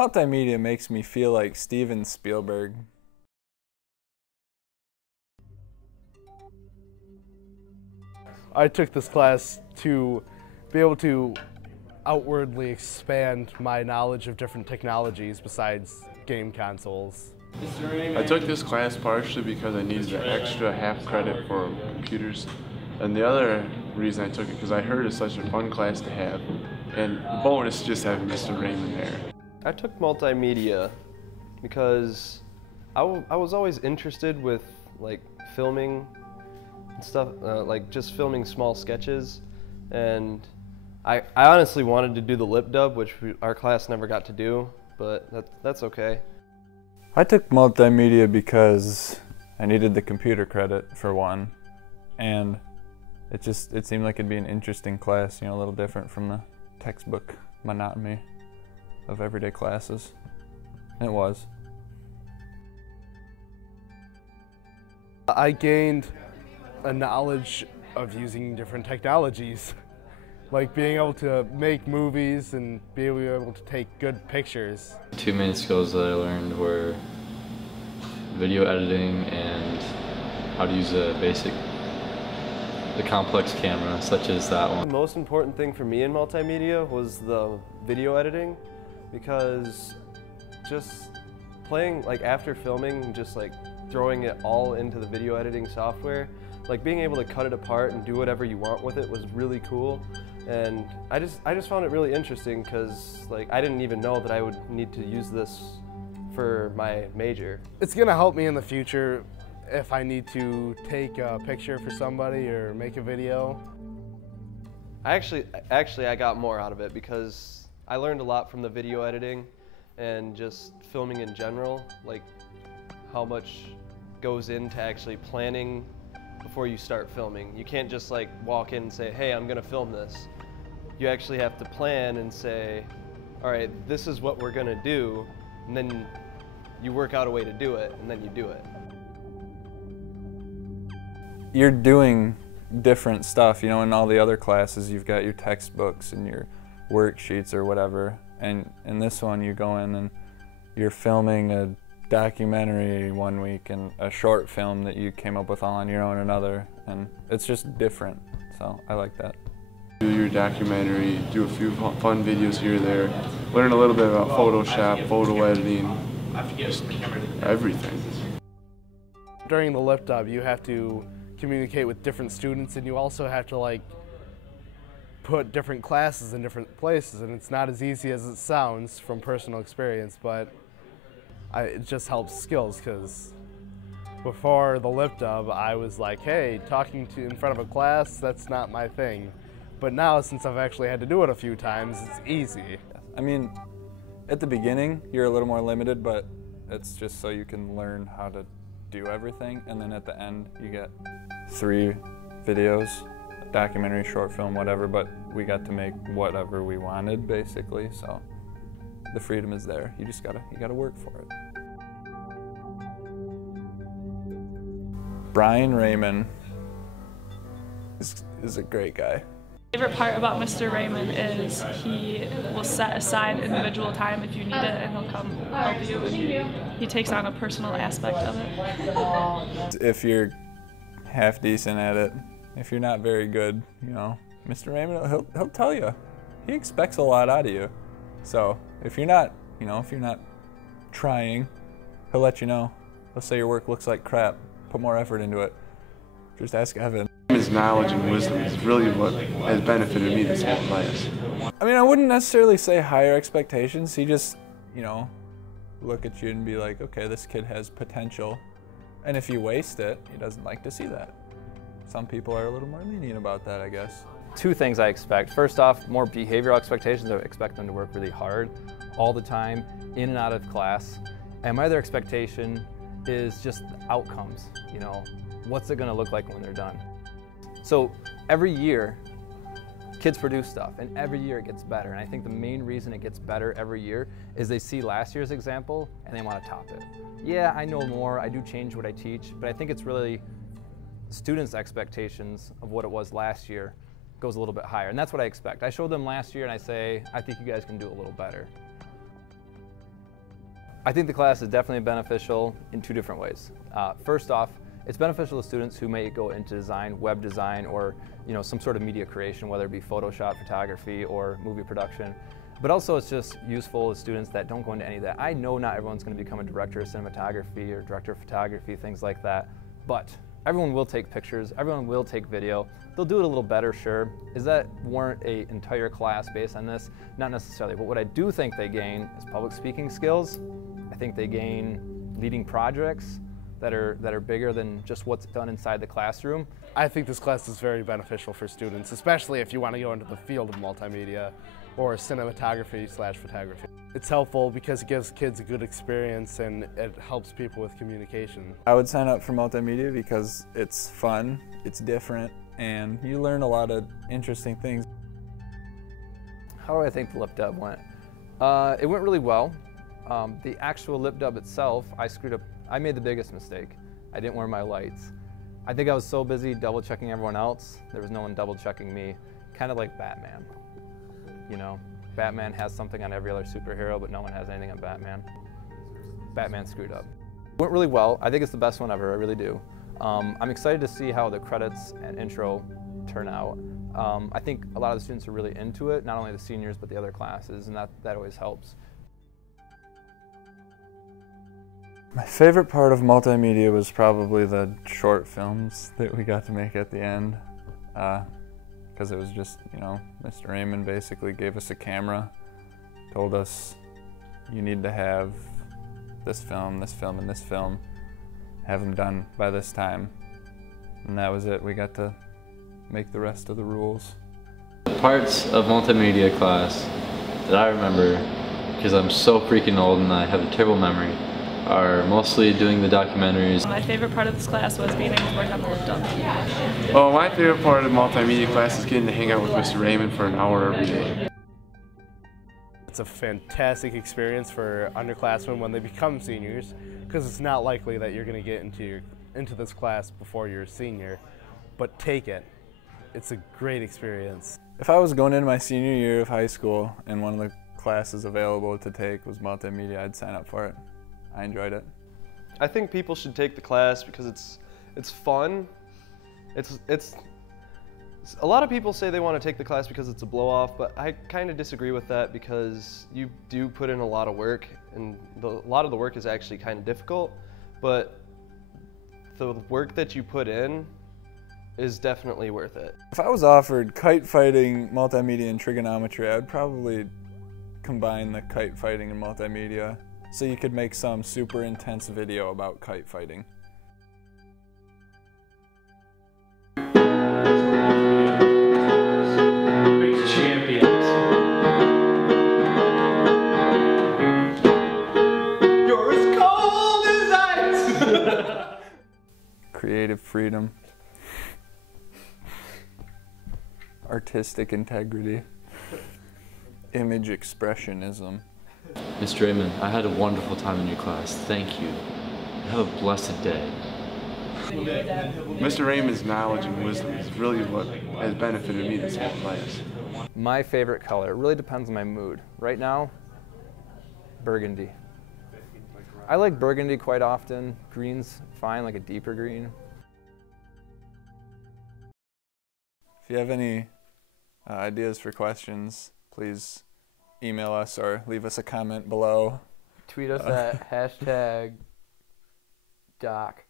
Multimedia makes me feel like Steven Spielberg. I took this class to be able to outwardly expand my knowledge of different technologies besides game consoles. I took this class partially because I needed the extra half credit for computers, and the other reason I took it because I heard it's such a fun class to have, and bonus just having Mr. Raymond there. I took multimedia because I was always interested with like filming and stuff, like just filming small sketches, and I honestly wanted to do the lip dub, which our class never got to do, but that's okay. I took multimedia because I needed the computer credit for one, and it seemed like it'd be an interesting class, you know, a little different from the textbook monotony of everyday classes. And it was. I gained a knowledge of using different technologies, like being able to make movies and be able to take good pictures. Two main skills that I learned were video editing and how to use the complex camera, such as that one. The most important thing for me in multimedia was the video editing, because just playing, like after filming, just like throwing it all into the video editing software, like being able to cut it apart and do whatever you want with it was really cool. And I just found it really interesting because like I didn't even know that I would need to use this for my major. It's gonna help me in the future if I need to take a picture for somebody or make a video. Actually I got more out of it because I learned a lot from the video editing and just filming in general, like how much goes into actually planning before you start filming. You can't just like walk in and say, hey, I'm gonna film this. You actually have to plan and say, all right, this is what we're gonna do, and then you work out a way to do it, and then you do it. You're doing different stuff, you know, in all the other classes you've got your textbooks and your worksheets or whatever, and in this one you go in and you're filming a documentary one week and a short film that you came up with all on your own another, and it's just different, so I like that. Do your documentary, do a few fun videos here or there, learn a little bit about Photoshop, photo editing, just everything. During the lip dub, you have to communicate with different students, and you also have to like put different classes in different places, and it's not as easy as it sounds from personal experience, but it just helps skills, because before the lip dub I was like, hey, talking in front of a class, that's not my thing. But now, since I've actually had to do it a few times, it's easy. I mean, at the beginning you're a little more limited, but it's just so you can learn how to do everything, and then at the end you get 3 videos, a documentary, short film, whatever, but we got to make whatever we wanted basically, so the freedom is there. You just gotta work for it. Brian Raymond is a great guy. My favorite part about Mr. Raymond is he will set aside individual time if you need it, and he'll come help you, and he takes on a personal aspect of it. If you're half decent at it, if you're not very good, you know, Mr. Raymond, he'll tell you. He expects a lot out of you. So if you're not, you know, if you're not trying, he'll let you know. He'll say your work looks like crap. Put more effort into it. Just ask Evan. His knowledge and wisdom is really what has benefited me this whole class. I mean, I wouldn't necessarily say higher expectations. He just, you know, look at you and be like, okay, this kid has potential. And if you waste it, he doesn't like to see that. Some people are a little more lenient about that, I guess. 2 things I expect. First off, more behavioral expectations. I expect them to work really hard all the time, in and out of class. And my other expectation is just outcomes, you know, what's it gonna look like when they're done? So every year, kids produce stuff, and every year it gets better. And I think the main reason it gets better every year is they see last year's example and they want to top it. Yeah, I know more, I do change what I teach, but I think it's really students' expectations of what it was last year goes a little bit higher, and that's what I expect. I show them last year and I say, I think you guys can do a little better. I think the class is definitely beneficial in two different ways. First off, it's beneficial to students who may go into design, web design, or some sort of media creation, whether it be Photoshop, photography, or movie production. But also it's just useful to students that don't go into any of that. I know not everyone's going to become a director of cinematography or director of photography, things like that, but everyone will take pictures, everyone will take video. They'll do it a little better, sure. Does that warrant an entire class based on this? Not necessarily, but what I do think they gain is public speaking skills. I think they gain leading projects that are bigger than just what's done inside the classroom. I think this class is very beneficial for students, especially if you want to go into the field of multimedia or cinematography/photography. It's helpful because it gives kids a good experience and it helps people with communication. I would sign up for multimedia because it's fun, it's different, and you learn a lot of interesting things. How do I think the lip dub went? It went really well. The actual lip dub itself, I screwed up. I made the biggest mistake. I didn't wear my lights. I think I was so busy double checking everyone else, there was no one double checking me. Kind of like Batman. Batman has something on every other superhero, but no one has anything on Batman. Batman screwed up. It went really well. I think it's the best one ever, I really do. I'm excited to see how the credits and intro turn out. I think a lot of the students are really into it, not only the seniors, but the other classes, and that always helps. My favorite part of multimedia was probably the short films that we got to make at the end. Because it was just, Mr. Raymond basically gave us a camera, told us, you need to have this film, and this film, have them done by this time. And that was it. We got to make the rest of the rules. The parts of multimedia class that I remember, because I'm so freaking old and I have a terrible memory, are mostly doing the documentaries. My favorite part of this class was being able to work on the lip dub. Oh, my favorite part of the multimedia class is getting to hang out with Mr. Raymond for an hour every day. It's a fantastic experience for underclassmen when they become seniors, because it's not likely that you're going to get into this class before you're a senior, but take it. It's a great experience. If I was going into my senior year of high school and one of the classes available to take was multimedia, I'd sign up for it. I enjoyed it. I think people should take the class because it's fun. It's a lot of people say they want to take the class because it's a blow-off, but I kind of disagree with that because you do put in a lot of work, and a lot of the work is actually kind of difficult, but the work that you put in is definitely worth it. If I was offered kite fighting, multimedia, and trigonometry, I'd probably combine the kite fighting and multimedia so you could make some super intense video about kite fighting. You're as cold as ice! Creative freedom. Artistic integrity. Image expressionism. Mr. Raymond, I had a wonderful time in your class. Thank you. Have a blessed day. Mr. Raymond's knowledge and wisdom is really what has benefited me this whole class. My favorite color, it really depends on my mood. Right now, burgundy. I like burgundy quite often. Green's fine, like a deeper green. If you have any ideas for questions, please email us or leave us a comment below. Tweet us at #doc.